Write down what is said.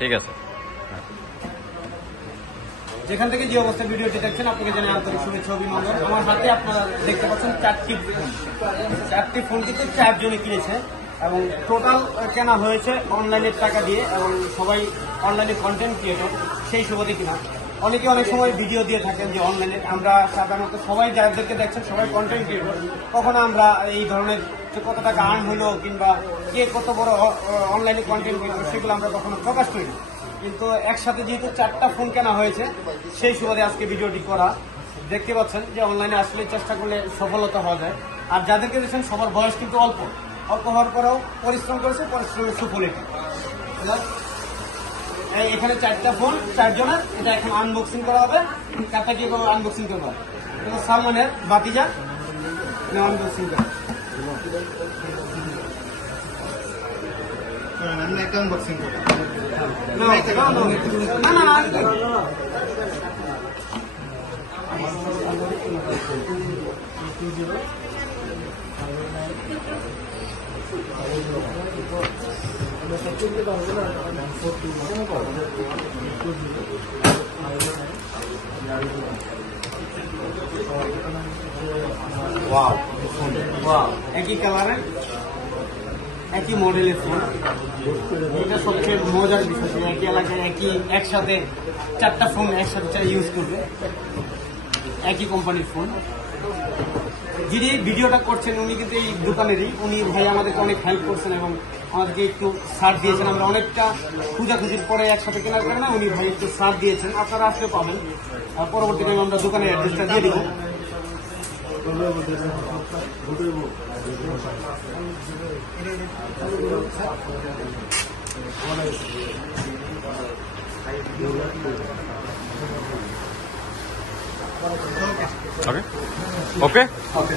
ঠিক আছে। যেখান থেকে যে অবস্থায় ভিডিওটি দেখছেন আপনাকে জানাই আন্তরিক শুভেচ্ছা অভিনন্দন। আমার হাতে আপনারা দেখতে পাচ্ছেন চারটি ফোন কিন্তু 4 জনে কিনেছে এবং টোটাল কেনা হয়েছে অনলাইনের টাকা দিয়ে এবং সবাই অনলাইনে কন্টেন্ট ক্রিয়েটর সেই সুবাদে কিনা। অনেকে অনেক সময় ভিডিও দিয়ে থাকেন যে অনলাইনে আমরা সাধারণত সবাই যাদেরকে দেখছেন সবাই কন্টেন্ট ক্রিয়েটর, কখনো আমরা এই ধরনের কত টাকা আর্ন হলো কিংবা কে কত বড় অনলাইনে কন্টেন্ট ক্রিয়েটর সেগুলো আমরা কখনো প্রকাশ করি না। কিন্তু একসাথে যেহেতু 4টা ফোন কেনা হয়েছে সেই সুবাদে আজকে ভিডিওটি করা। দেখতে পাচ্ছেন যে অনলাইনে আসলে চেষ্টা করলে সফলতা হওয়া যায়। আর যাদেরকে দেখছেন সবার বয়স কিন্তু অল্প হওয়ার পরেও পরিশ্রম করেছে, পরিশ্রমের সুফল এটি। এখানে 4টা ফোন 4 জনের, এটা এখন আনবক্সিং করা হবে। কারটা কিভাবে আনবক্সিং করবো সালমানের বাতিজা আনবক্সিং করা একটা আনবক্সিং করবো। একই কালারের একই মডেলের ফোন। এটা সবচেয়ে মজার বিষয়, একই এলাকায় একসাথে 4টা ফোন একসাথে ইউজ করবে, একই কোম্পানির ফোন। যিনি ভিডিওটা করছেন উনি কিন্তু এই দোকানেরই, উনি ভাই আমাদেরকে অনেক হেল্প করছেন এবং আমাদেরকে একটু ছাড় দিয়েছেন। আমরা অনেকটা খোঁজাখুঁজির পরে একসাথে কেনার কারণে উনি ভাই একটু ছাড় দিয়েছেন, আপনারা আসলে পাবেন। পরবর্তীতে আমরা দোকানের অ্যাড্রেসটা দিয়ে দিব। ওকে ওকে।